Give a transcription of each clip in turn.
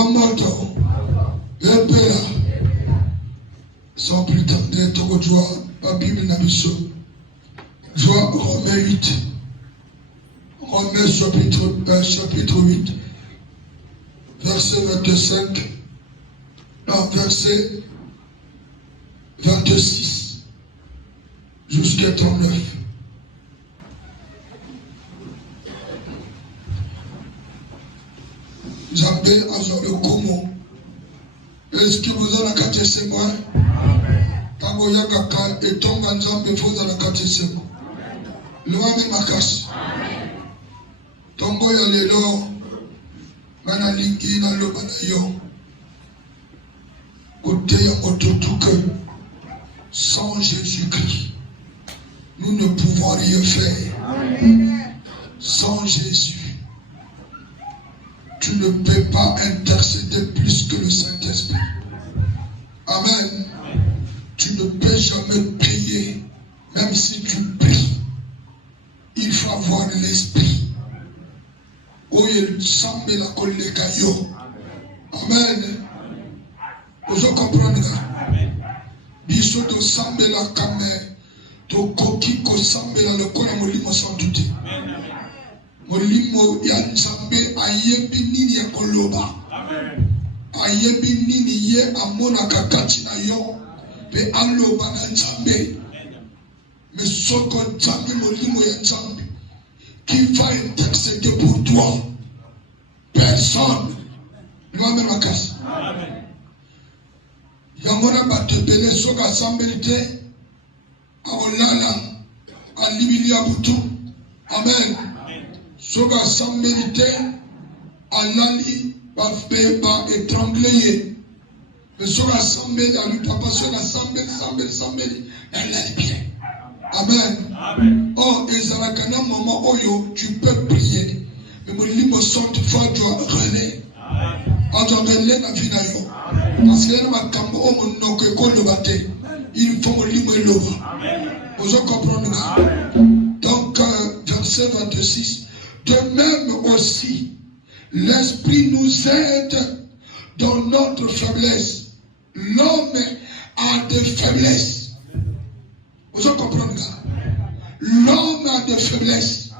Moto, le Père, sans plus tarder, tu rejoins la Bible Nabiso. Joie Romains 8. Romains chapitre 8, verset 25. Non, verset 26 jusqu'à 39. Zambé a le Komo. Est-ce que vous avez la carte moi? Tabo Yakaka et Tonga Nzambe vous avez la carte moi. Loame Makas. Tongo ya lelo. Mana lingi na loba na yo. Côté ya mototuke. Sans Jésus-Christ, nous ne pouvons rien faire. Sans Jésus, tu ne peux pas intercéder plus que le Saint-Esprit. Amen. Tu ne peux jamais prier, même si tu pries. Il faut avoir l'Esprit. Amen. Vous comprenez? Biso to sambela kame to koki ko sambela le kona molimo sans douter. Molimo ya nzambe ayebi nini ya koloba. Ayebi nini ye amona kakati na yo pe aloba na nzambe. Mais soko nzambe molimo ya nzambe qui va intercéder pour toi. Personne. Loame makasi. Amen. Yangona batebele soka assemblée aolala alibilia butu. Amen. Soka assemblée alali ba étranglé. Mais soka assemblée alu papa sur assemblée elle est bien. Amen. Amen. Oh ezalakana moment oyo tu peux prier. Mais mon limo sont fois doit relais. Relais na vie na yo. Parce que il faut me l'ouvrir. Vous comprenez? Donc, verset 26. De même aussi, l'Esprit nous aide dans notre faiblesse. L'homme a des faiblesses. Vous comprenez? L'homme a des faiblesses.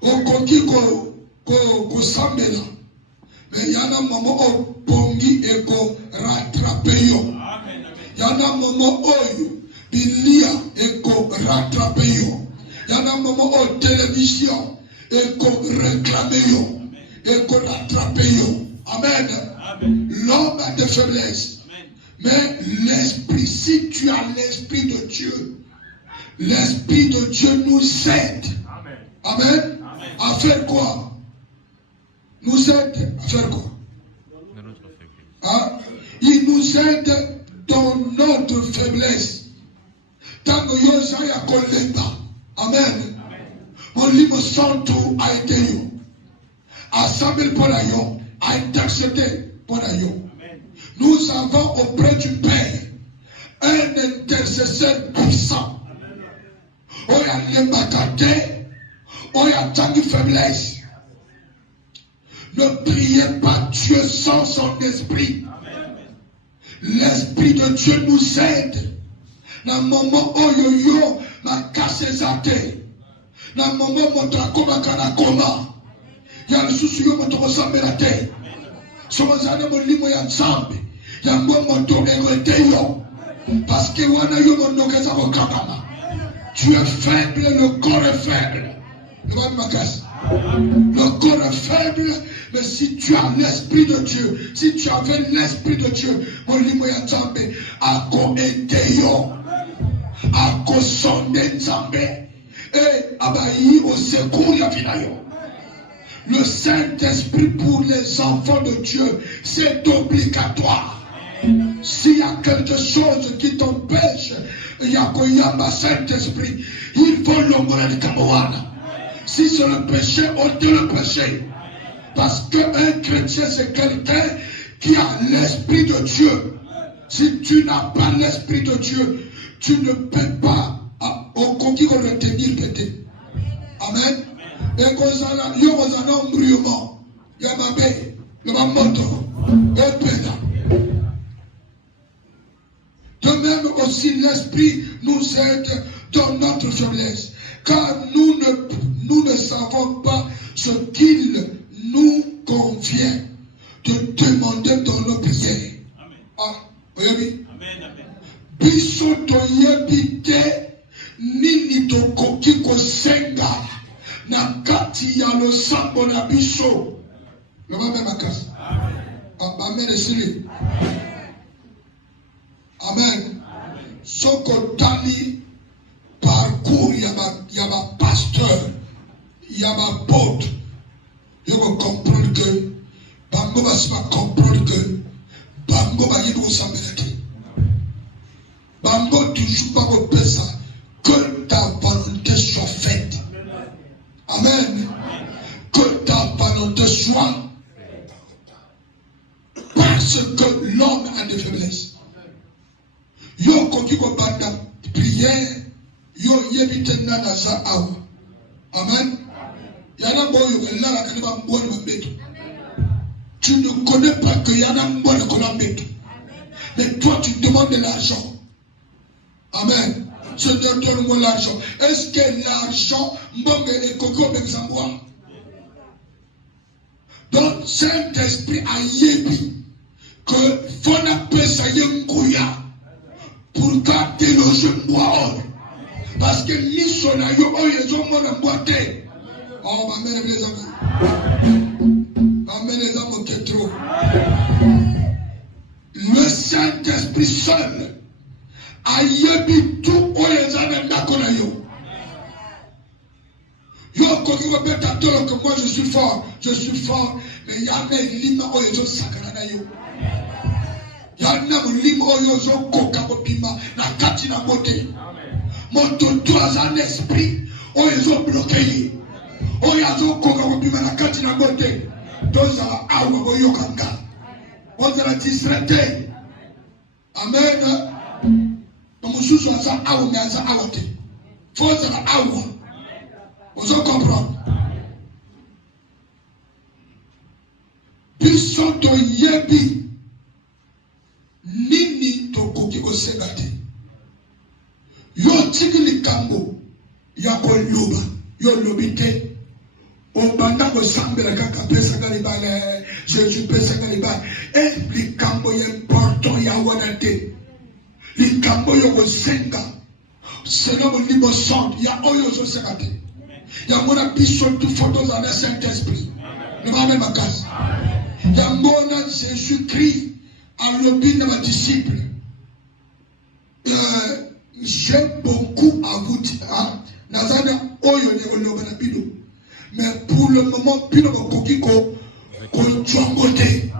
Au côté qu'on s'embête là. Mais il y a un moment où Pongi et ko rattrape yo. Il y a un moment où Bilia et ko rattrape yo. Il y a un moment où télévision et ko réclame yo. Et ko rattrape yo. Amen. L'homme a des faiblesses. Mais l'esprit, si tu as l'esprit de Dieu, l'esprit de Dieu nous aide. Amen. À faire quoi? Nous aide à faire quoi? Hein? Il nous aide dans notre faiblesse. Tant que yo ya koleba. Amen. Mon livre santo a été yo. Assemblé pour la yo. A intercédé pour la yo. Nous avons auprès du Père un intercesseur puissant. Oya l'embakate. Oya tangi faiblesse. Ne priez pas Dieu sans son esprit. L'esprit de Dieu nous aide. Dans le moment où yo m'a cassé sa tête. Dans le moment où mon tracoma kanakoma. Il y a le souci où mon tracoma la tête. Sommes allés mon limo ya nzambe. Il y a mon to égoté yo. Parce que wana yo mon nokeza mo kakama. Tu es faible, le corps est faible. Le corps est faible. Mais si tu as l'Esprit de Dieu, si tu avais l'Esprit de Dieu, le Saint-Esprit pour les enfants de Dieu, c'est obligatoire. S'il y a quelque chose qui t'empêche, il y a un Saint-Esprit, il faut l'honorer de Kamoana. Si c'est le péché, ôtez le péché. Parce qu'un chrétien, c'est quelqu'un qui a l'Esprit de Dieu. Si tu n'as pas l'Esprit de Dieu, tu ne peux pas au conquis retenir peut-être. Amen. Et qu'on a un brûlement. Yamabe. Le mamoto. De même aussi l'Esprit nous aide dans notre faiblesse. Car nous ne savons pas ce qu'il nous convient de demander dans nos prières. Ah, oui. Biso toyebite nini tokoki kosenga na kati ya losambo na biso. Le même makasi. Amen esili. Amen. Soko tali parcours yaba pasteur, yaba porte. Je veux comprendre que Bango va se comprendre que Bango va y avoir sa mélodie. Bango toujours pas au ça. Que ta volonté soit faite. Amen. Que ta volonté soit. Parce que l'homme a des faiblesses. Yo koki ko banda prière. Yo yebite nana sa awa. Amen. Yana boyo la la kaneba mbona mbeto. Tu ne connais pas que yana mbona kona mbeto. Mais toi tu demandes de l'argent. Amen. Seigneur, donne-moi l'argent. Est-ce que l'argent mbonge et koko bexamboa? Donc Saint-Esprit a yebi que fona pesa yenguya pour garder le jeu bois. Parce que ni son ayo oyezo mona boite. Oh, ma mère les amis. Ma mère les amis qui est trop. Le Saint-Esprit seul a yebi tout oyezane ndakona yo. Yo koki ko beta tolo que moi je suis fort, mais ya me lima oyezo sakana na yo. Ya na mo lima oyezo koka ko bima na kati na bote. Mon totoazan esprit oyezo bloqué. Oyezo koka ko bima na kati na bote. Doza awa boyo kanga. Oza distraité. Amen. Mususu asa awa me asa awote. Foza na awa. Vous en comprenez? Biso to yebi nini to koki ko segate. Yo tigili kambo ya ko loba. Yo lobite. O banda ko sambela kaka pesa galibale. Jésus pesa galibale. Et li kambo important ya wadate. Li kambo yo ko senga. Selon le libre sang, ya oyo so segate. Yamona biso tout photos dans le Saint-Esprit. Ne va même à casa. Yamona Jésus-Christ a lobby de mes disciples. J'ai beaucoup à vous dire. Nazana oyo ne olobana bido. Mais pour le moment, bido kokiko konchongote.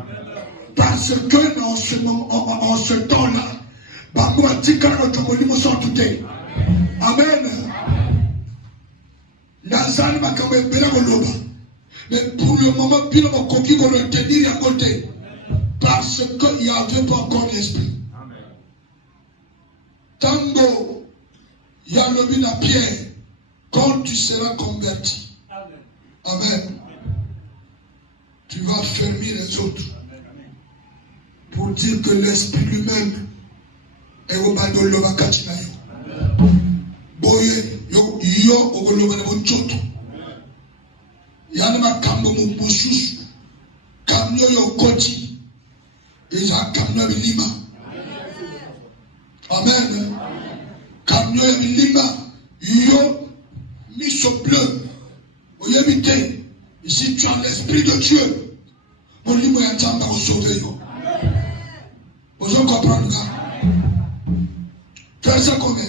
Parce que dans ce moment, en ce temps-là, bango atika na chongoli mo so tuté. Amen. Nazali makambo ebela koloba. Mais pour le moment, pile mon coquille qu'on le tenir à côté. Parce qu'il n'y avait pas encore l'esprit. Tango, il y a le bin à Pierre. Quand tu seras converti. Amen. Tu vas fermer les autres. Pour dire que l'esprit lui-même est au bas de l'homme. Boye yo ogoloba na bonchoto yana makambo mu bususu kamyo yo koti eza kamyo bilima. Amen. Kamyo ya bilima yo miso bleu oyebite. Si tu as l'esprit de Dieu mon limo ya tamba au sauver yo. Vous comprenez ça? Verset combien?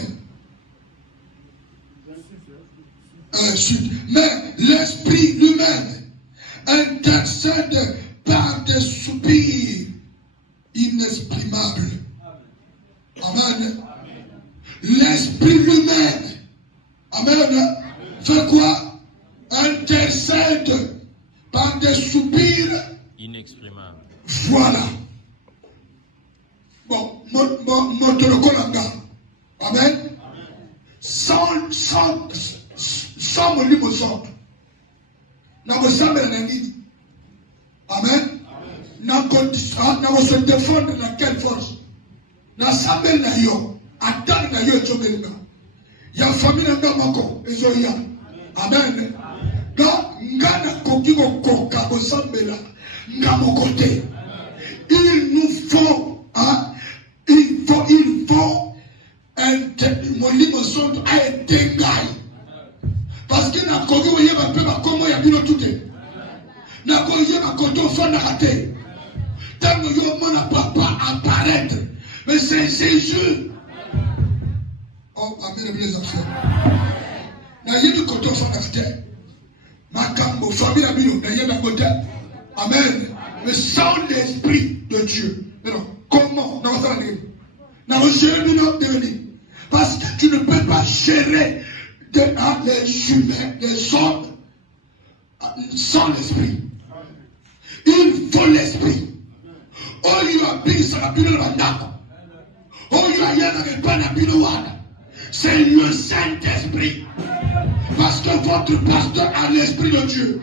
Mais l'esprit lui-même intercède par des soupirs inexprimables. Amen. L'esprit lui-même, amen, fait quoi? Intercède par des soupirs inexprimables. Voilà. Bon, Montolokolanga. Amen. Sans mon livre sort. N'a pas ça, mais Amen. se défendre dans quelle force? Dans sa belle nayo, attendre nayo et jomelina. Il y a famille dans mako et zoya. Amen. Donc, ngana kokiko koka kosambela ngamo côté. Il nous faut, hein, il faut mon livre sont à être parce que na kogi oye ba pe ba komo ya bino tuté. Na kogi ba koto fo na raté. Tant yo mona papa apparaître. Mais c'est Jésus. Oh, amen, les enfants. Na yebi koto fo na raté. Makambo famille ya bino na yebi koto. Amen. Mais sans l'esprit de Dieu. Mais non, comment? Non, ça n'est pas. Non, gérer nous devenir. Parce que tu ne peux pas gérer les humains, les hommes, sans l'esprit. Il faut l'esprit. Oh, il y a bien ça la bino bandako. Oh, il y a rien avec pas la bino wada. C'est le Saint-Esprit. Parce que votre pasteur a l'esprit de Dieu.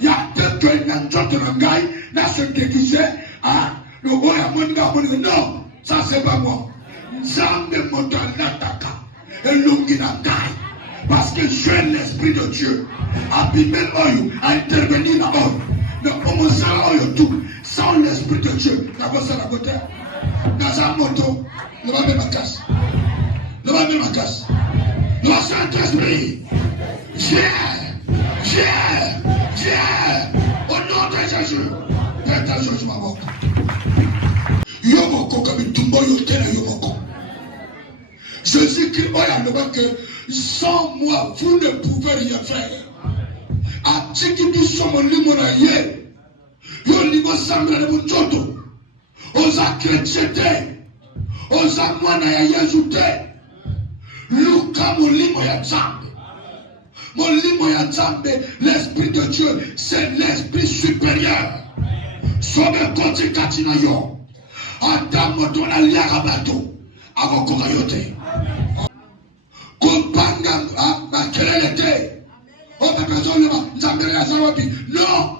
Il y a peut-être qu'un ange de l'angaï n'a se déguisé à le roi à mon gars. Non, ça c'est pas moi. Zambe moto l'ataka. Et l'unginangaï. Parce que j'ai l'esprit de Dieu. Abimel oyo, à intervenir dans l'homme. Mais on me sent oyo tout. Sans l'esprit de Dieu. La voix la côté. Dans un moto, ne va pas ma casse. Ne va pas ma casse. Le Saint-Esprit. Viens. Au nom de Jésus. Fais ta chose, ma boca. Yomoko comme une tumbo yotela yomoko. Jésus-Christ, que sans moi, vous ne pouvez rien faire. A tiki somo limonaye. Yo limo samra de muchoto. Oza chrétienté. Oza mwana ya yezute. Luka molimo ya Nzambe. Molimo ya Nzambe, l'esprit de Dieu, c'est l'esprit supérieur. Sobe konti katina yo. Adamo dona liarabato. Avoko yote. Kompanga makelelete. Non,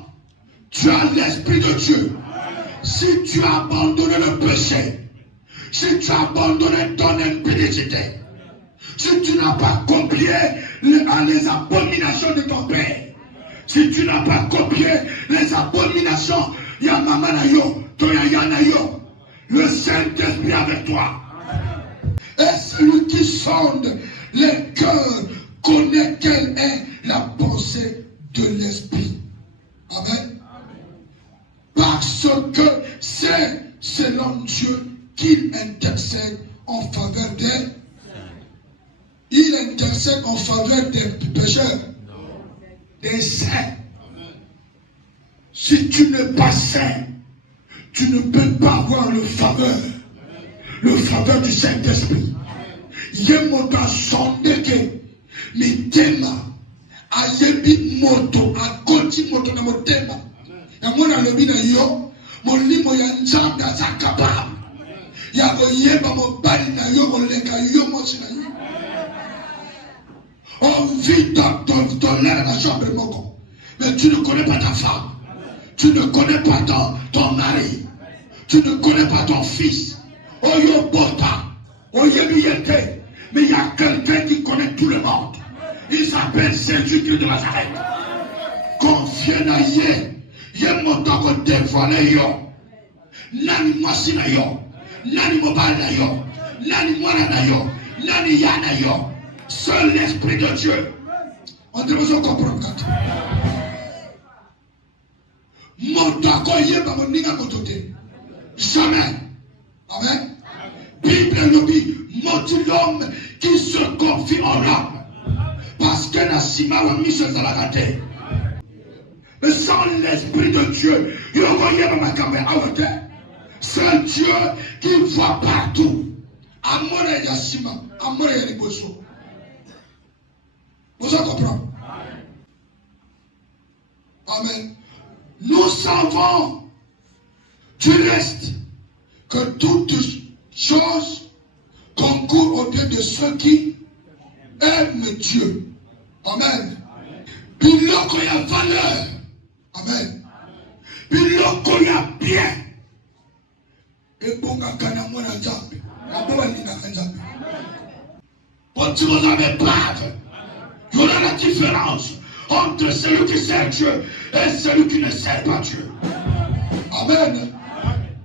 tu as l'esprit de Dieu. Si tu as abandonné le péché, si tu as abandonné ton impudicité, si tu n'as pas copié les abominations de ton père, si tu n'as pas copié les abominations, Yamamanayo, Toyayanayo, le Saint-Esprit avec toi. Et celui qui sonde les cœurs connaît quelle est la pensée de l'esprit. Amen. Parce que c'est selon Dieu qu'il intercède en faveur des. Il intercède en faveur des pécheurs, des saints. Si tu n'es pas saint, tu ne peux pas avoir le faveur du Saint-Esprit. Yemoto sondeke mitema ayebi moto akoti moto na motema ya mona lobi na yo molimo ya Nzambe azakaba ya koyeba mobali na yo koleka yo mosi na yo. On vit dans l'air la chambre moko, mais tu ne connais pas ta femme, tu ne connais pas ton mari, tu ne connais pas ton fils. Oyo bota oyebi yete. Mais il y a quelqu'un qui connaît tout le monde. Il s'appelle Saint-Jésus de Nazareth. Confiez na ye. Ye motoko dévoilé yo. Nani mwasi na yo. Nani mobile na yo. Nani mwana na yo. Nani ya na yo. Seul l'Esprit de Dieu. On devrait comprendre. Motoko ye ba moninga motote. Jamais. Amen. Bible nous dit, maudit l'homme qui se confie en l'homme. Parce que la cima wa mise à la gâte. Mais sans l'esprit de Dieu, il y a ma caméra. C'est Dieu qui voit partout. Amour et Yassima, amour et Riboso. Vous en comprenez? Amen. Nous savons du reste que toutes choses concourent au bien de ceux qui aiment Dieu. Amen. Biloko ya valeur. Amen. biloko ya bien ebongaka na mwana Nzambe abo balingaka Nzambe. Quand vous avez brave, il y aura la différence entre celui qui sert Dieu et celui qui ne sert pas Dieu. Amen.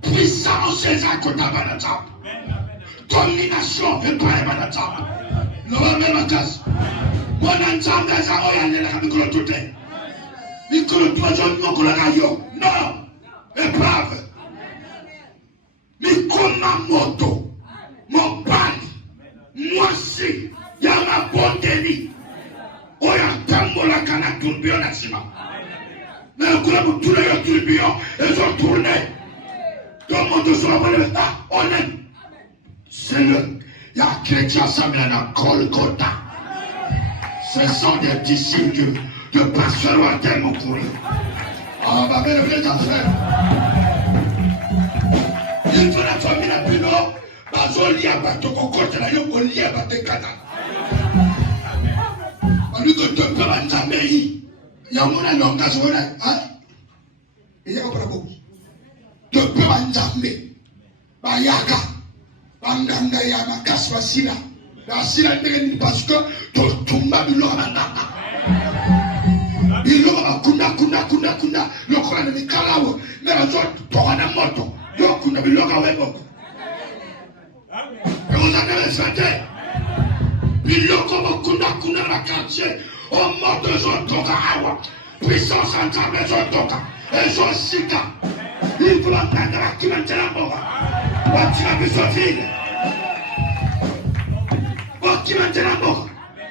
Puissance et Zakotabanata. Domination et Paemanata. Nous avons même en casse. Mon ensemble des Aroyans de la micro tout est. Micro tout non. Et brave. Mikoma moto. Mon bani. Moi si. Yama bondeni. Oya tambola kana tourbillon na sima. Mais au club tous les tourbillons, ils ont tourné. Tout le monde se rappelle. Ah, on est. C'est le. Il y a chrétien Samuel à Golgotha. Ce sont des disciples de pasteur Walter Mokouri. Ah, ma belle vraie affaire. Il faut la famille à Pino. Bazoli à Batoko Kote la Yoko Li à Batekata. Lui que tu peux m'entendre, il y a un langage, hein? Il y a un problème. Tu peux m'entendre. Bayaka. Banganga yana kaswa sila. La sila ndenge parce que tu tumba biloko manaka. Biloko bakunda. Lokola na mikalawo. Mais zo tokana moto. Yo kuna biloko webo. Et vous en avez fait. Biloko bakunda na quartier. Au mort de Zotoka Awa. Puissance en table Zotoka. Et Zosika. Il faut l'entendre à qui maintenant la boga. Watima Bissoville. Watima maintenant la boga.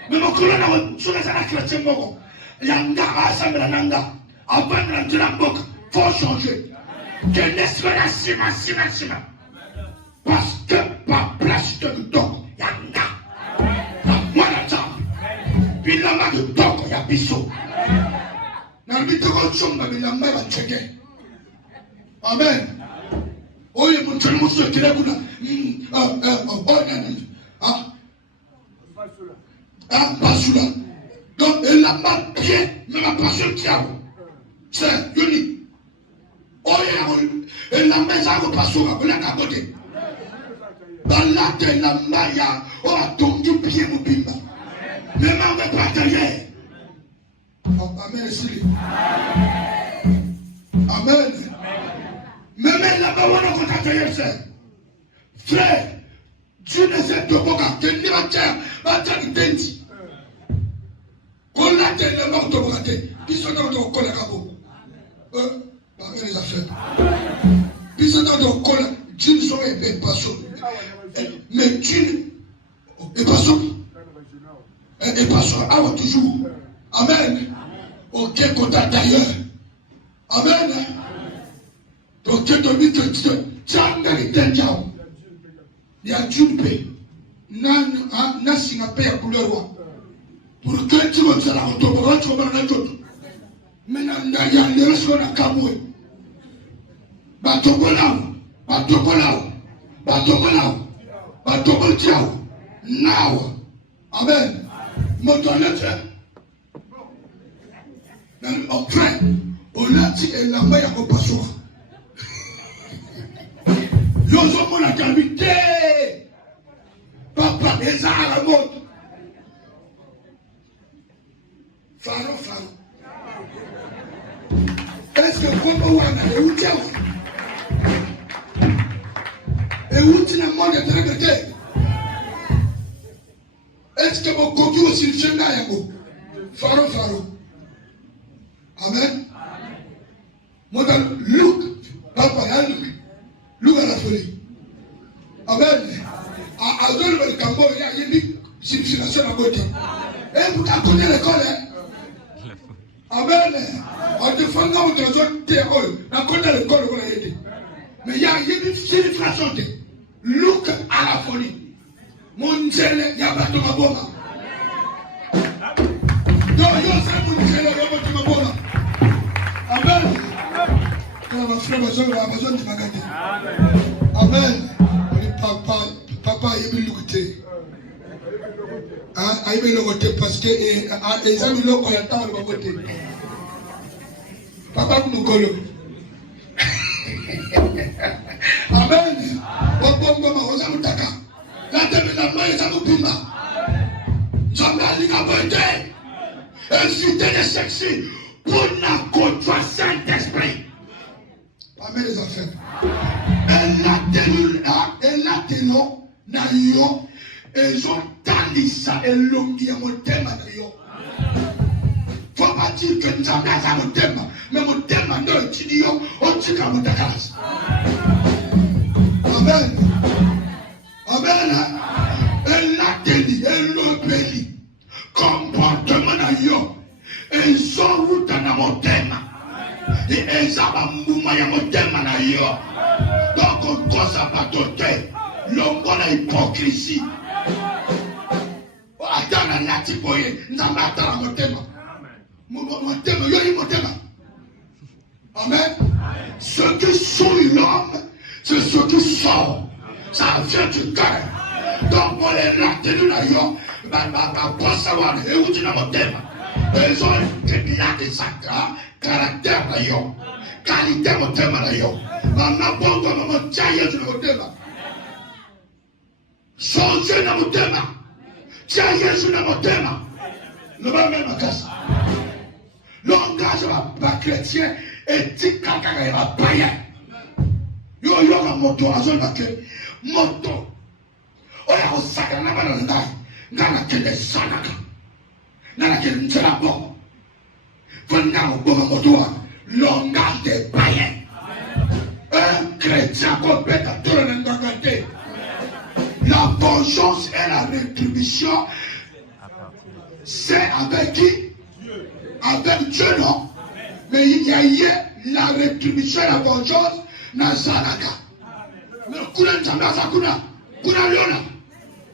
Mais mon colonel, sur les années Mogo. Yanga, assemble la Nanga. Avant de la boga. Faut changer. Que n'est-ce que la sima. Parce que par place de l'Udo, Yanga. Moi la table. Bilama de Toko ya biso. Na bitoko chomba bilama ba cheke. Amen. Oye mutani muso kile kuna. Basula. Donc elle a mal pied, mais la passion tiao. C'est unique. Oye elle a mis à basula, on a capoté. Dans la tête la maya, on a tombé pied mon bimba. Même on va partager. Amen. Amen. Même là-bas, on a contacté frère, Dieu ne sait pas comment tenir la terre, la terre d'Indy. On l'a tenu mort de Bogaté. Qui sont dans ton collègue à vous? Parmi les affaires. Qui sont dans ton collègue, Dieu ne saurait pas ça. Mais Dieu n'est pas ça. Et pas ça. Ah, toujours. Amen. Aucun contact d'ailleurs. Amen. Donc, tu as mis que tu as mis il y a Dieu paix. N'a singa paix à couleur. Pour que tu vas la retourner, tu vas la retourner. Maintenant, il y a les ressources à Kamoué. Batokolao. Now. Amen. Mon toilette. Mon frère, on a dit que la main a pas soif. Nous avons la qualité. Papa, les arts à la mode. Pharaon. Est-ce que comme on a où tu et où tu n'as pas de traité? Est-ce que mon cocu aussi le chien n'a Pharaon. Amen. Moi, dans Luc, papa, Luc à la folie. Amen. À donner le cambo, il y a une signification à côté. Et vous connaissez l'école, hein? Amen. En défendant votre zone théorie, on connaît l'école, vous l'avez dit. Mais il y a une signification de Luc à la folie. Mon Dieu, il y a pas de maboma. Non, il y a ça, mon Dieu, il y a pas de maboma. Amen. Ma frère, ma besoin de magasin. Amen. Papa, il est louté. Il est louté parce que les amis l'ont connu à temps de côté. Papa, nous collons. Amen. Obongoma ozamutaka. La main ezamupima. Nzambalika boite. Invité les sexy pour la contre Saint-Esprit. Parmi les affaires. Et la teno na yo. Ils ont talisa et l'ongi à mon thème na yo. Faut pas dire que nous avons mon thème. Mais mon thème est idiot. On dit qu'à mon takas. Amen. Amen. Et la teni et l'obéli. Comportement na yo. Et sont route na mon thème. Et ils ont mouvement ya mon thème na yo. Donc on cause à pas ton thème. L'homme a hypocrisie. Attends la nati boye. Nous avons attend mon thème. Mon thème, yo yi mon thème. Amen. Ce qui souille l'homme, c'est ce qui sort. Ça vient du cœur. Donc pour les rater de la yo. Pour savoir où tu as mon thème. Ils ont de sacre, caractère là yo. Qualité mon thème là yo. Maman bon comme mon tchaye sur mon thème. Changer dans mon thème. Tchaye sur mon thème. Ne va même pas casser. L'engagement pas chrétien éthique caca va païen. Yo la moto azol ba que moto. Oya o saka na bana ndai. Ngana kende sanaka. Nana kende ntela bo. Fonna o bo moto a langage des païens. Un chrétien complète à tout le monde. La vengeance et la rétribution, c'est avec qui? Avec Dieu, non? Mais il y a eu la rétribution et la vengeance dans Zanaka. Mais Kuna Nzambaza Kuna, Kuna Liona,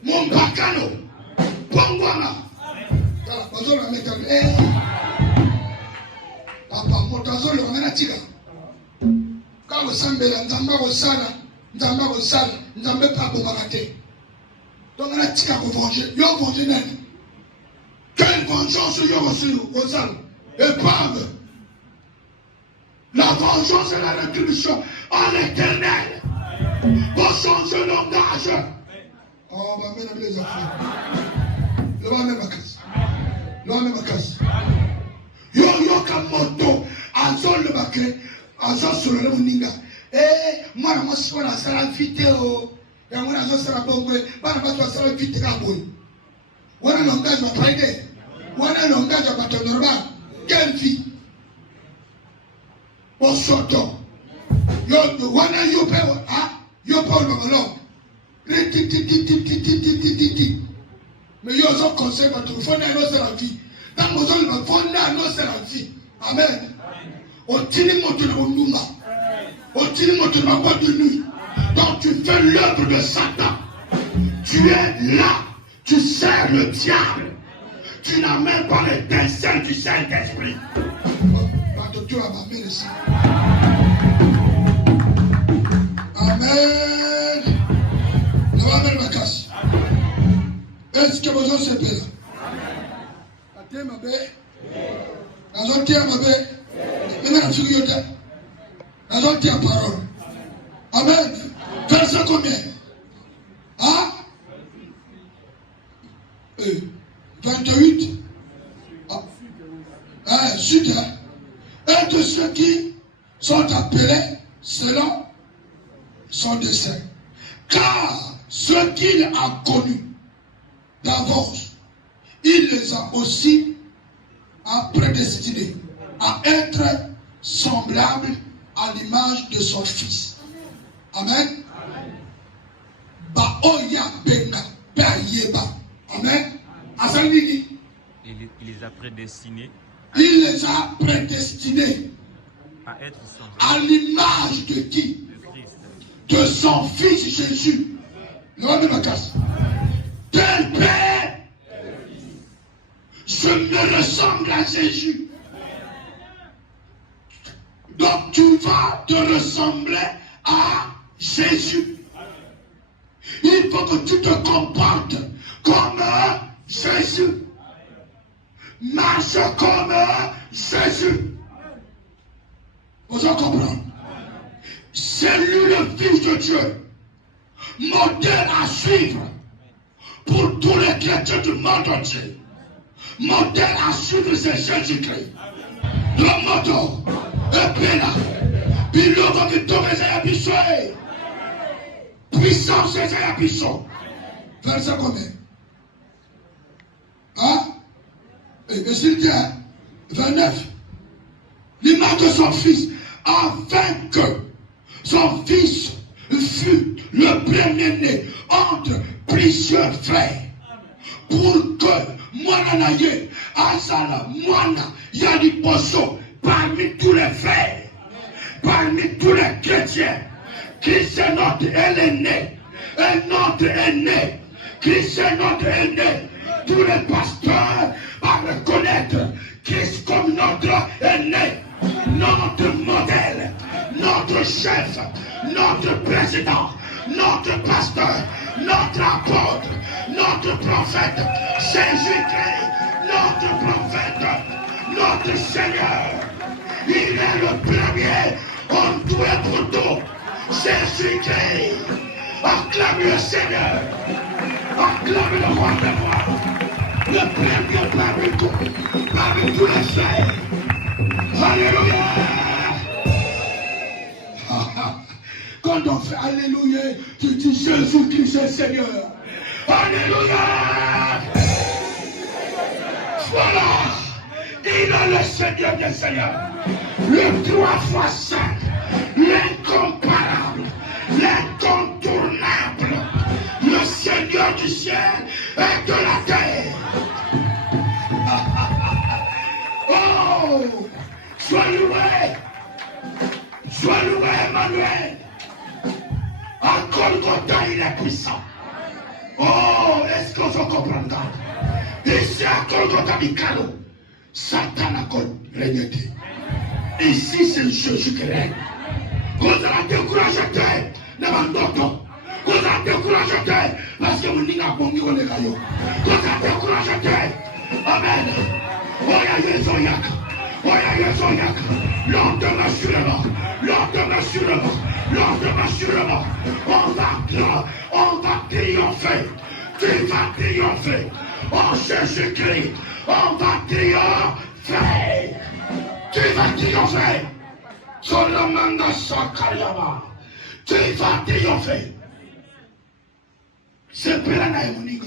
mon Bakano, Pongwana. Bazo la meta, papa, motazo le ramena tira. Quand vous semblez, Nzamba au sala, Nzamba pas pour m'arrêter. Donc on a tiré pour venger, yo venger net. Quelle vengeance il y a reçu au sale? Épave. La vengeance et la rétribution en éternel. Pour changer le langage. Oh, bah, mesdames les affaires. Le va même à casse. Le va même à casse. Yo, kamoto. Azol le baquet. Azol sur le moninga. Eh, moi, je suis dans la salle vidéo. Et moi, je suis dans la bonne. Moi, je suis dans la salle vidéo. Voilà un langage va traiter. Voilà un langage va te normal. Quelle vie? Au soto. Voilà yo pe ah yo pa no malo. Mais yo zo conseil ba tu fonda no c'est la vie. Dans mo zo ba fonda no c'est la vie. Amen. O tini moto na onduma. O tini moto na boîte de nuit. Donc tu fais l'œuvre de Satan. Tu es là. Tu sers le diable. Tu n'as même pas l'étincelle du Saint-Esprit. Amen. Est-ce que vous en savez là? Amen. Verset combien? Ah? 28. Sud. Un de ceux qui sont appelés selon son dessein. Car ceux qu'il a connus d'avance, il les a aussi prédestinés à être semblables à l'image de son fils. Amen. Baoya benga payeba. Amen. Il les a prédestinés. Il les a prédestinés à être à l'image de qui? De son fils Jésus. Le roi de ma casse. Tel père, je me ressemble à Jésus. Donc tu vas te ressembler à Jésus. Il faut que tu te comportes comme Jésus. Marche comme Jésus. Vous en comprenez? C'est lui le Fils de Dieu. Modèle à suivre pour tous les chrétiens du monde entier. Modèle à suivre, c'est Jésus-Christ. Le moto est bien là. Pilote qui tombe à Bisso. Puissance à Bisso. Verset combien? Hein? Et s'il dit 29. L'image de son fils, afin que son fils fût le premier-né entre plusieurs frères. Pour que Moana Azala, Moana, Yaliposo, parmi tous les frères, parmi tous les chrétiens, Christ est notre aîné, et notre aîné, Christ est notre aîné. Tous les pasteurs à reconnaître Christ comme notre aîné, notre modèle, notre chef, notre président, notre pasteur, notre apôtre, notre prophète, Jésus-Christ, notre prophète, notre Seigneur. Il est le premier en tout et pour tout. Jésus-Christ. Acclame le Seigneur. Acclame le roi de moi. Le premier parmi tous les frères. Alléluia. Quand on fait Alléluia, tu dis Jésus-Christ est Seigneur. Alléluia. Voilà. Il est le Seigneur des Seigneurs. Le 3 fois saint. L'incomparable. L'incontournable. Le Seigneur du ciel et de la terre. Oh, sois loué. Sois loué, Emmanuel. À Golgotha, il est puissant. Oh, est-ce qu'on se comprendra? Ici, à Golgotha, Mikalo, Satan a régné. Ici, c'est Jésus qui règne. Vous allez décourager, Namandoto. Vous allez décourager, parce que vous n'avez pas bon niveau de gaillot. Vous allez décourager, Amen. Oya Yezoyak. Oya Yezoyak. Lentement sur le mort. Lentement sur le mort. Lentement sur le mort. On va triompher. Tu vas triompher. Oh Jésus-Christ. On va triompher. Tu vas triompher. Solomanga Sakayama. Tu vas triompher. C'est Pélana et Monique.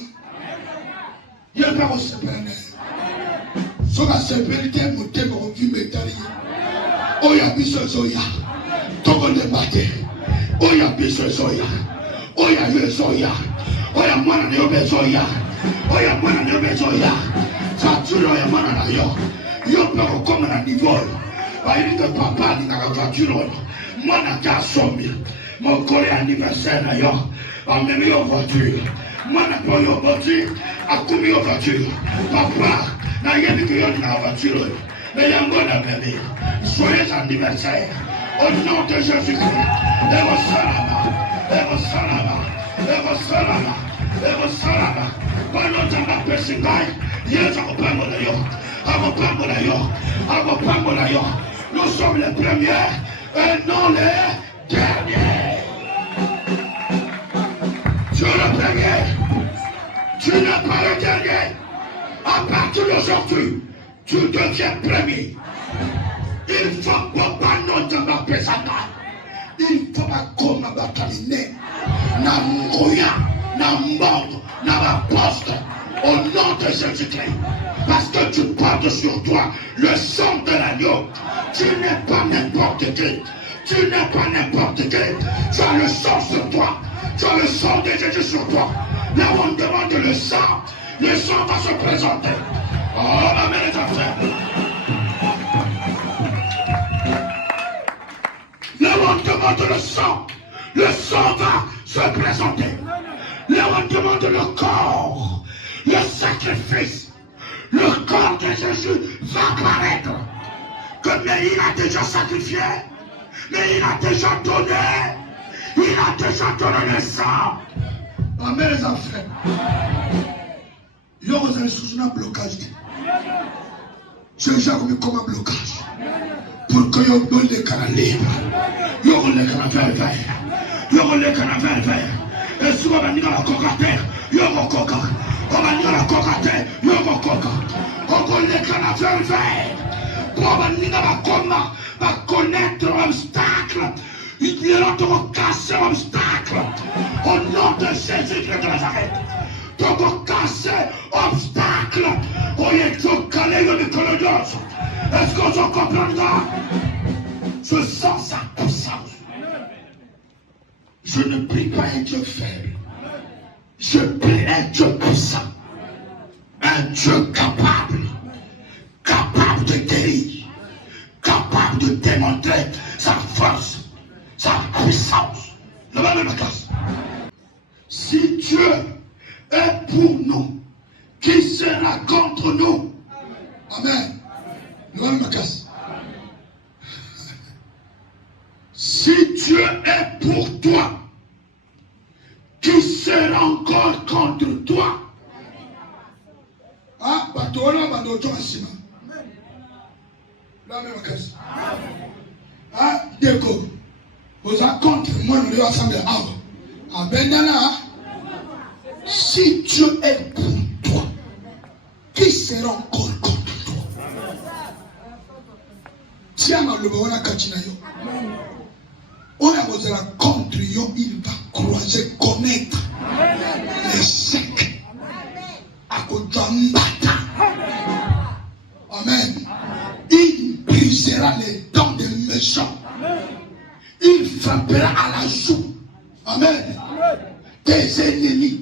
Il n'y a pas de Pélana. So la sévérité monte mon vie métallique. Oya biso zoya. Togo ne mate. Oya biso zoya. Oya ye zoya. Oya mwana ne obe zoya. Oya mwana ne obe zoya. Voiture oya mwana na yo. Yo peko comme na niveau. Ayi que papa ni na voiture. Mwana ka somi. Mon collègue anniversaire na yo. On me yo voiture. Mwana po yo voiture. Akumi yo voiture. Papa. Na yebi que yon na voiture. Mais yango na bébé. Joyeux anniversaire. Au nom de Jésus-Christ. Et au salama. Et au salama. Et au salama. Et au salama. Pendant que ma pessingaille. Yes, akopango na yo. Akopango na yo. Akopango na yo. Nous sommes les premiers et non les derniers. Tu es le premier. Tu n'es pas le dernier. À partir d'aujourd'hui, tu deviens premier. Il faut pas notre ma pesana. Il faut pas qu'on m'a bataliné. Na mouya, na mbongo, na ma poste. Au nom de Jésus-Christ. Parce que tu portes sur toi le sang de l'agneau. Tu n'es pas n'importe qui. Tu n'es pas n'importe qui. Tu as le sang sur toi. Tu as le sang de Jésus sur toi. Là on demande le sang va se présenter. Oh, amen les enfants. Là on demande le sang va se présenter. Là on demande le corps, le sacrifice. Le corps de Jésus va apparaître. Mais il a déjà sacrifié. Mais il a déjà donné. Il a déjà donné le sang. Amen les enfants. Vous avez sous un blocage. Jésus a commis comme un blocage. pour que vous donne les canaux libres. Vous donne les canaux verts. Vous donne les canaux verts. Et si vous avez la coca terre, vous avez coca. Vous avez la coca terre, vous avez coca. Vous donne les canaux verts. Pour vous la coma, va connaître l'obstacle. Il doit casser l'obstacle. Au nom de Jésus-Christ de Nazareth. Donc casser l'obstacle. Est-ce que vous comprenez? Je sens sa puissance. Je ne prie pas un Dieu faible. Je prie un Dieu puissant. Un Dieu capable. Capable de guérir. Capable de démontrer sa force. Sa puissance. Levez ma classe. Si Dieu est pour nous, qui sera contre nous? Amen. Levez ma classe. Si Dieu est pour toi, qui sera encore contre toi? Ah, Batola, Batola, Sima. Levez ma classe. Ah, Déco. Vous êtes contre moi, nous devons assembler. Ah, Bendana. Si Dieu est pour toi, qui sera encore contre toi? Tiens, le bon à Kachinayo. On a besoin de contre yo, il va croiser, connaître l'échec. À cause d'un bâtard. Amen. Il brisera les dents des méchants. Il frappera à la joue. Amen. Tes ennemis.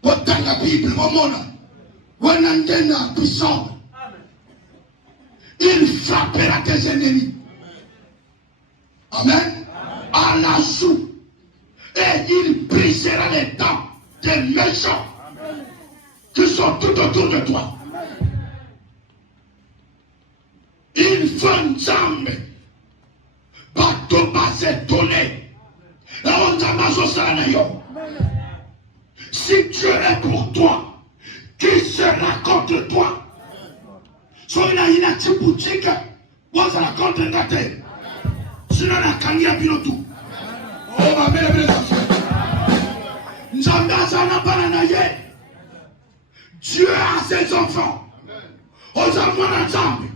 Pourtant la Bible, il frappera tes ennemis. Amen. À la joue. Et il brisera les dents des méchants qui sont tout autour de toi. Il faut une jambe. Bateau pas s'étonner. Si Dieu est pour toi, qui sera contre toi? Soyez là, il y a une petite boutique. Vous allez contre la terre. Sinon, la canne a tout. Oh, ma belle, belle affaire. Dieu a ses enfants. Aux enfants d'ensemble.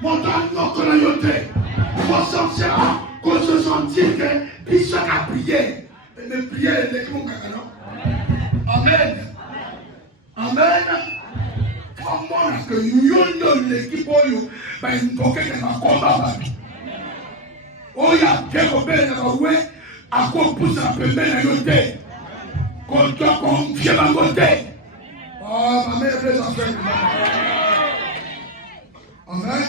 Mon temps, qu'on a yoté. Pour sortir, qu'on se sentit que Bishop a prié. Et me prier, les clous, non? Amen. Amen. Comment est-ce que nous avons l'équipe, il faut que nous combat. Oh, il y a quelques personnes à quoi pousse un peu bien à yoté. Qu'on doit confier ma côté. Oh, ma mère, les enfants. Amen.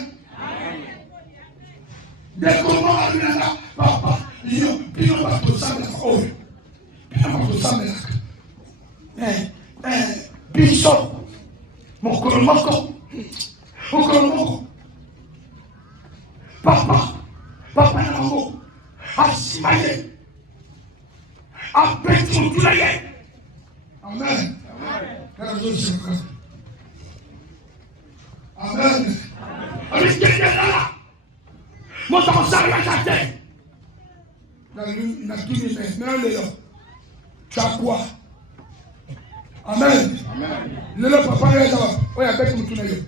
Dès qu'on va aller là, papa, il va tout ça, Bishop, mon colombo, papa, Nango, Asimaye, après tout l'aïe. Amen. Amen. Avec quelqu'un là, moi ça m'a servi à ta tête. Il a tout mis, mais on est là. Tu as quoi? Amen. Le papa est là. Oui, avec mon tunnel.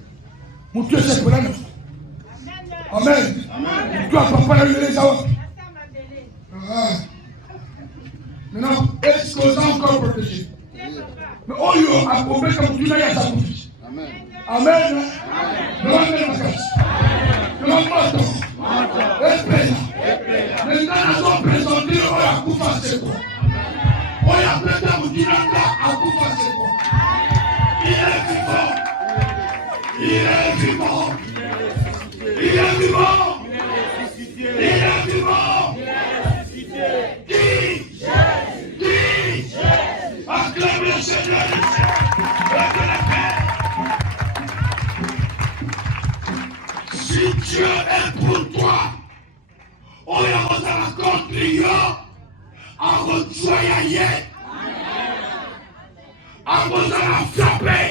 Mon Dieu, c'est pour l'âme. Amen. Toi, papa, il est là. Maintenant, est-ce que vous êtes encore protégés? Mais oh, il a approuvé comme tunnel à sa bouche. Amen. Le monde est la casse. Le monde est maintenant, nous sommes présentés à Koufa Seko. On a appelé à Moudinanda à Koufa Seko. Il est vivant. Il est vivant. Il est vivant. Il est vivant. Qui acclame le Seigneur. Si Dieu est pour toi, on y a contre lui, à rejoindre, à frapper.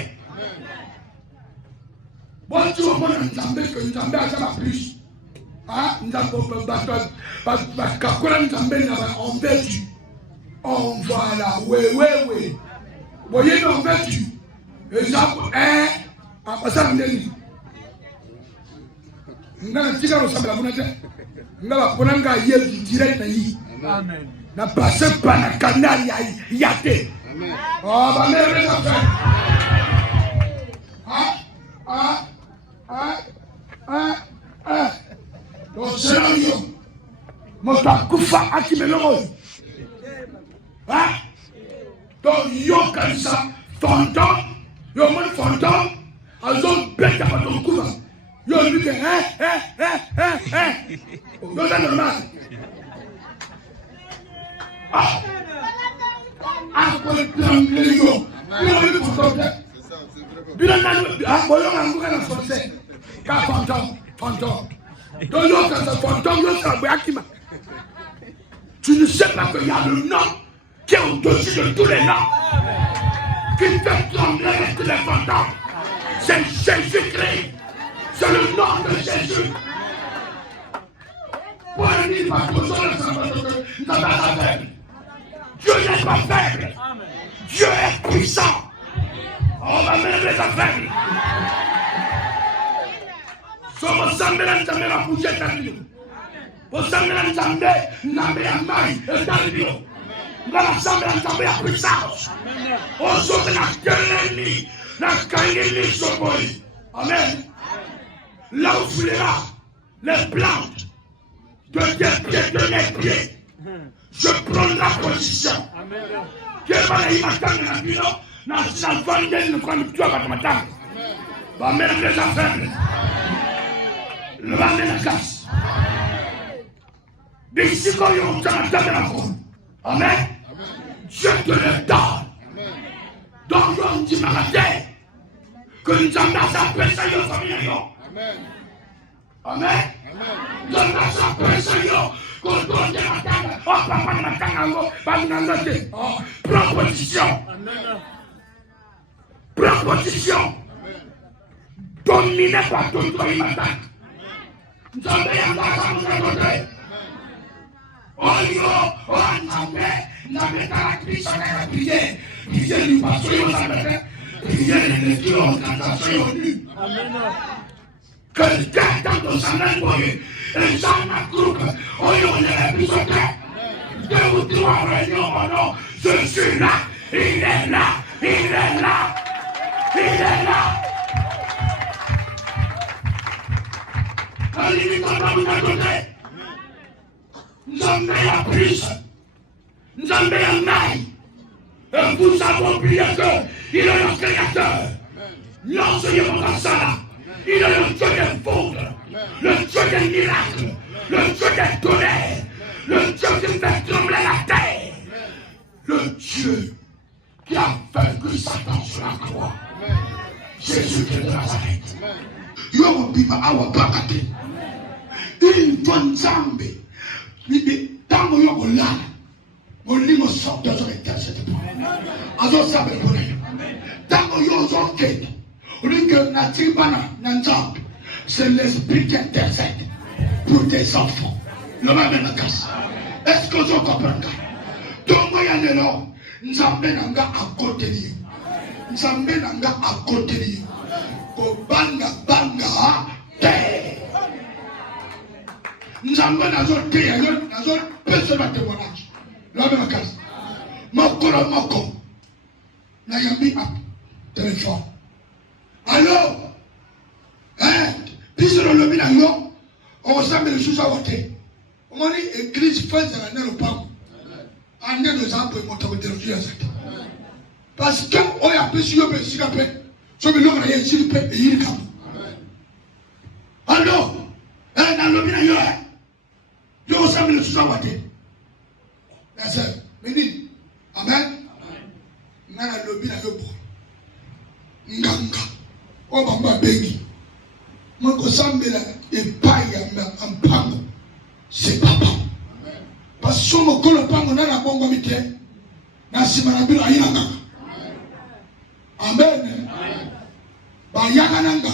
Bon Dieu, on a Nzambe que Nzambe a ça plus. Ah, Nzambe Kakola Nzambe en vertu. On voilà, oui. Voyez en vertu. Exemple, ça me dit. Nga tika ressemble à mon tête. Nga ponanga yé direct na yi. Amen. Na passer par la canal yate. Amen. Oh ba mère les enfants. Donc sérieux. Mota kufa akimeloro. Donc yo comme ça, fantôme, yo mon fantôme, azon bête à ton kufa. Yo lui dit yo c'est normal. Quoi le plan de yo. Yo lui dit fantôme. Bilan na boyo nganga na français. Ka fantôme. Donc yo quand ça fantôme yo ça akima. Tu ne sais pas qu'il y a le nom qui est au-dessus de tous les noms. Qui fait trembler avec tous les fantômes. C'est Jésus-Christ. C'est le nom de Jésus. Dieu n'est pas faible. Dieu est puissant. On va mettre les aveugles. Somos sambela Nzambe la bouche d'Andio. Pour sambela Nzambe ya mai d'Andio. Ngala sambela Nzambe ya puissance. On sauve la gueule la kangeli soboi. Amen. Là où foulera les plantes de tes pieds, de mes pieds, je prends la position. Que va y matin la vie, n'a pas de nous comme tu vas matin. Va mettre les affaires. Le va mettre la casse. D'ici quand ils ont la couronne. Amen. Je te le donne. Donc on dit ma terre que nous avons sa personne de famille. Amen. Nous avons sa personne. Prends position. Prends position. Dominé par ton toi il m'attaque. Nous avons un oh yo, oh nous avons la crise, la prière. Prière du pasteur, nous avons prière de Dieu, nous avons nu. Quelqu'un dans ton salon, et ça m'a groupe, oh yo, on est plus au cœur. Deux ou trois réunions, oh non, je suis là, il est là, il est là, il est là. Allez, nous avons la prise, nous avons la maille, et vous avez oublié qu'il est le créateur. Non, ce n'est pas ça là. Il est le Dieu des foudres, le Dieu des miracles, le Dieu des tonnerres, le Dieu qui fait trembler la terre, le Dieu qui a vaincu Satan sur la croix. Jésus-Christ de Nazareth. Yo bima awa bakate. Il faut Nzambe. Tango yo bola. Molimo sort de cette point. Azo sabe bola. Tango yo zonke. Que Natibana Nzambe, c'est l'esprit qui intercède pour tes enfants. Le même la casse. Est-ce que vous comprenez? Donc, il y a des gens, Nzambe nanga à côté de lui. Nzambe nanga à côté de lui. Banga te. Nzambe nazo te, nazo personne va témoignage. Le même la casse. Moko. Nayami à téléphone. Alors, puis sur le bilan, on ressemble les choses à voter. On dit l'église fait un année au pas. Un année de gens pour monter au théologie à cette. Parce que on a plus sur le après. Sur le nom, il y a ici et il y a. Alors, dans le bilan, il ressemble les choses à voter. La sœur, mais dit, Amen. Nana le bilan, Nganga. Oh bamba bengi moko sambela epai ya mpango c'est papa parce que mokolo pango na bongo mite na sima na bilo ayanga amen ba yanga nanga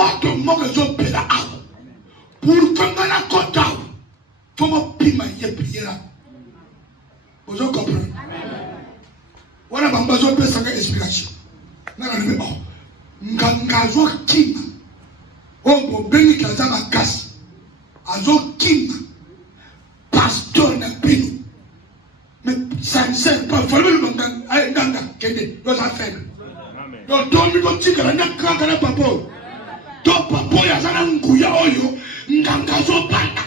moto moko ezopela awa pour que ngana kota faut mopima ye priera. Vous comprenez? Wana bamba zopesaka inspiration nana lebe nganga azokima oyo bengi kaza makasi azokima pasteur na bino mais sincère pas vraiment nganga kende doza faible donc tomi kotikala nyakaka na papo to papo yazana nguya oyo nganga azopanda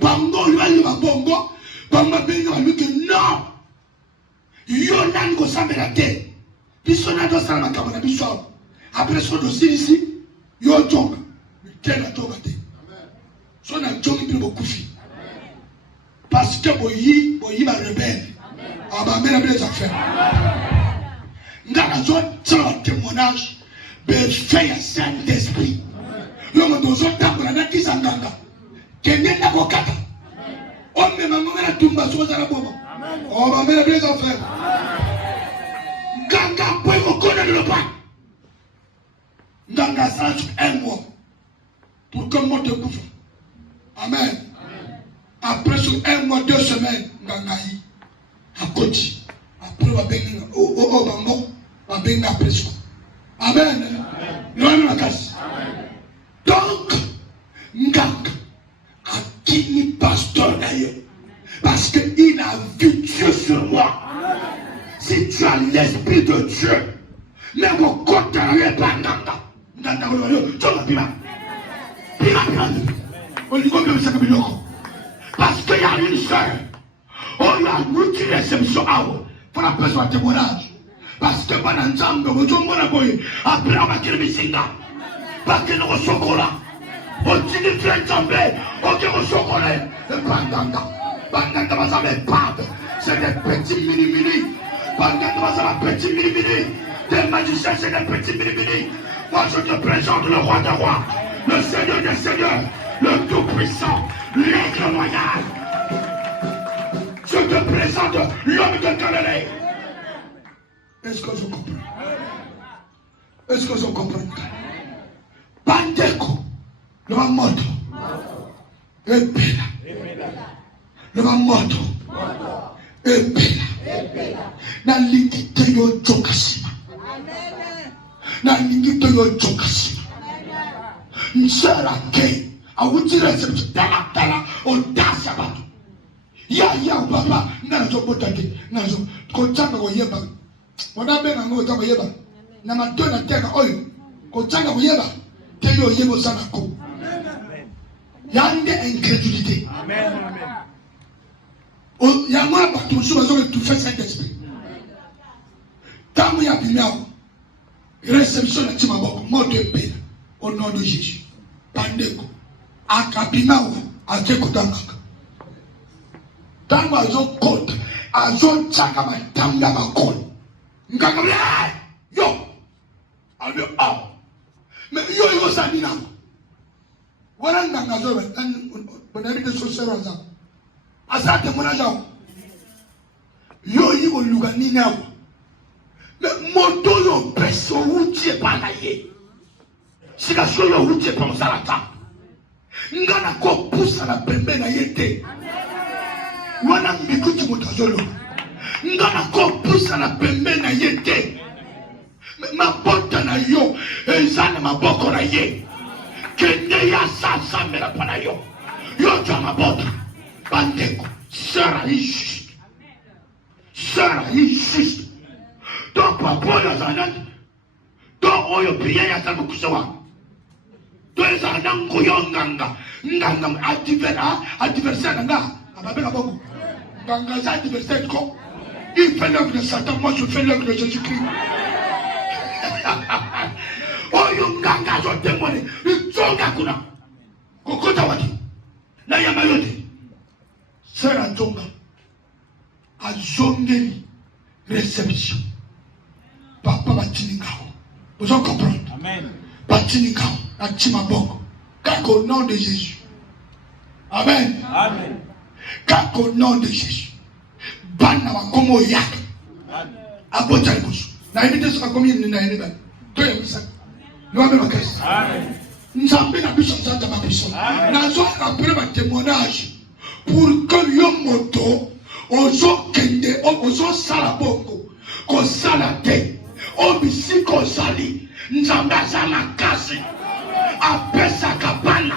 bango lwali babongo bamba bengi baluki non yo nani kosambela te biso na dosala makambo na biso après so dosilisi yo jonga te na jonga te so na jongi bino bokufi parce que boyi ba rebelle abamela les affaires ngana zo tsala témoignage fait ya Saint-Esprit yo modozo tambola na kisanganga kende na kokata on me mangona na tumba so za bobo on va mettre les affaires nganga poe kokona le pas nganga ça un mois pour que moi te couvre. Amen. Après sur un mois 2 semaines nganga yi akoti après va benga bango va benga presque. Amen. Loin la casse. Donc nganga akini pasteur d'ailleurs parce qu'il a vu Dieu sur moi. Si tu as l'esprit de Dieu, mais mon côté n'est pas nganga. Nganga tu vas pima. On dit combien ça peut parce qu'il y a une sœur. On a multi réception pour la personne de témoignage. Parce que pendant Nzambe, après on va dire Missinga. Parce que nous recevons là. On dit que tu es tombé. On dit que nous recevons là. Pendant que ça me parle, c'est des petits mini-mini. Pendant que ça me petits mini-mini. Des magiciens, c'est des petits mini-mini. Moi, je te présente le roi des rois, le Seigneur des seigneurs, le Tout-Puissant, l'Aigle royal. Je te présente l'homme de Galilée. Est-ce que je comprends? Est-ce que je comprends? Bandeko, le mamoto, Epela, le mamoto, Epela, na lingite yo jokasima, na lingite yo jokasima, nsara ke, awutira sebi tala, odasi abatu, ya baba, nazo potake, nazo kochanga koyeba, wanabe na ngo taba yeba, na matona teka oyo, kochanga koyeba. Il y a une incrédulité. Amen. Il y a moi qui tout fait Saint-Esprit. Tant qu'il y a bien, réception de Timabok, mort de paix, au nom de Jésus. Pandeko, Akabimao, Akekodamaka. Tant qu'ils ont compte, ils ont Tchakama, Tangama Kon. Nkakabla, yo, alors, mais yo sanina wana nganga zo on habite sur seroza asate mona jao yo yi oluga nina mais moto yo peso utie pana ye sika so yo utie pa msalata ngana ko pusa na pembe na yete wana mbikuti mutazolo ngana ko pusa na pembe na yete mabota na yo ezana maboko na ye kende ya sasa mera pana yo ta mabota bandeko sera juste donc papa ya zanani donc oyo bien ya tabu kusawa to ezana ngoyo nganga adversaire nga ababela boko nganga za adversaire ko il fait l'œuvre de Satan, moi je fais l'œuvre de Jésus-Christ. Oyo nganga zo demone itonga kuna kokota wati na yama yote sera tonga azongeli réception papa batini ngao vous en comprenez? Amen. Batini ngao atima boko au nom de Jésus. Amen. Amen. Au nom de Jésus bana wa komo yake abota libusu na ibite soka komi ni na ene ba to ya misa Nous makasi. Nzambe na biso nzanda ba biso. Nazo rappeler ma témoignage pour que yo moto ozo kende ozo sala bongo ko sala te o bisiko sali nzambe azala kasi apesa kabana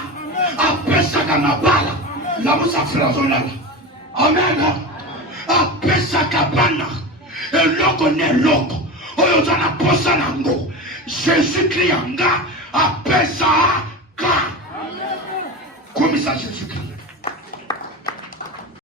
apesa kanabala la musa frazolala amen apesa kabana eloko ne loko oyo zana posa nango Jésus Christ anga apesa ka comme ça Jésus Christ